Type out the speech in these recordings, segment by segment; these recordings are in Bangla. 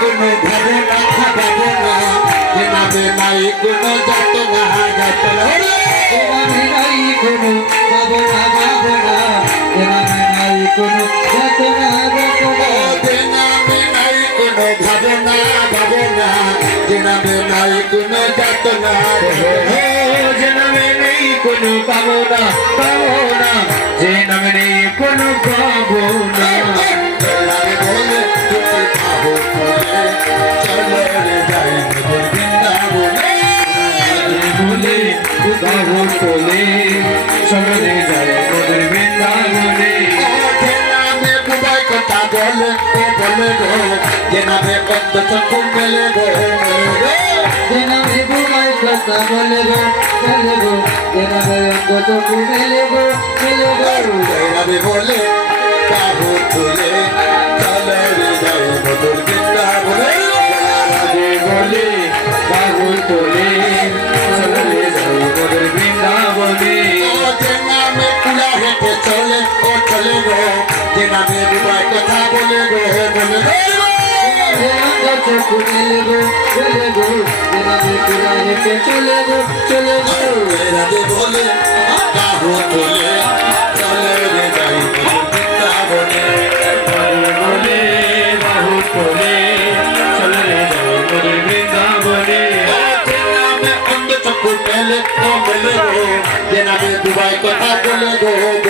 কোনো ভাবনা ভাবনা যে নামে নাই কোনো যাতনা যাতনা এনামে নাই কোনো পাবো না ভাবনা। ভাবনা এনামে নাই কোনো যাতনা যাতনা। যে নামে নাই কোনো ভাবনা ভাবনা। যে নামে নাই কোনো যাতনা। ও যে নামে নেই কোনো কামনা কামনা যে নামে নেই কোনো ভাবনা তেরাবে বাহু তোলে চলে যাই মধুর বৃন্দাবনে কথা বলে ও বলে গো নামে কত চক্ষু মেলে গো গো বুমাই কথা বলে গো বলে গো বলে চলে ও চলে গো যে নামে বুবাই কথা বলে গো বলে গো অঙ্গ চকু মেলে গো মেলে গো এনামে পুরা হেঁটে চলে গো চলে গো জয়রাবে বলে বাহু তুলে চলে রে যাই মধুর বৃন্দাবনে রাধে বলে বাহু তোলে চলে যাই মধুর বৃন্দাবনে যে নামে অন্ধ চক্ষু মেলে ও মেলে গো যে নামে বুবাই কথা বলে গো বলে গো এনামে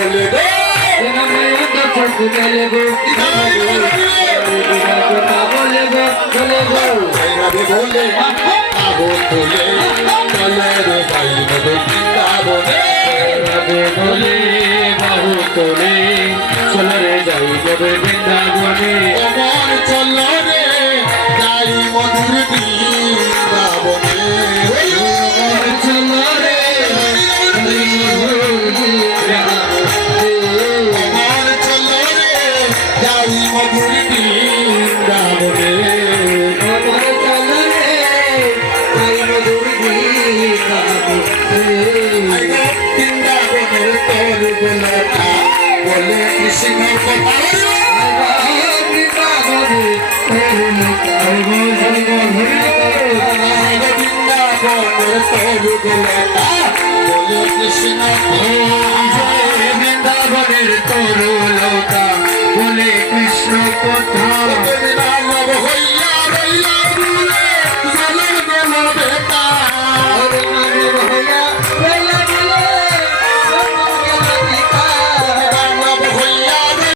অঙ্গ চকু মেলে গো মেলে গো এনামে কথা বলে গো বলে গো জয়রাবে বলে বাহু তুলে চলে রে যাই বলে কৃষ্ণ বৃন্দাবনের তরুলতা কথা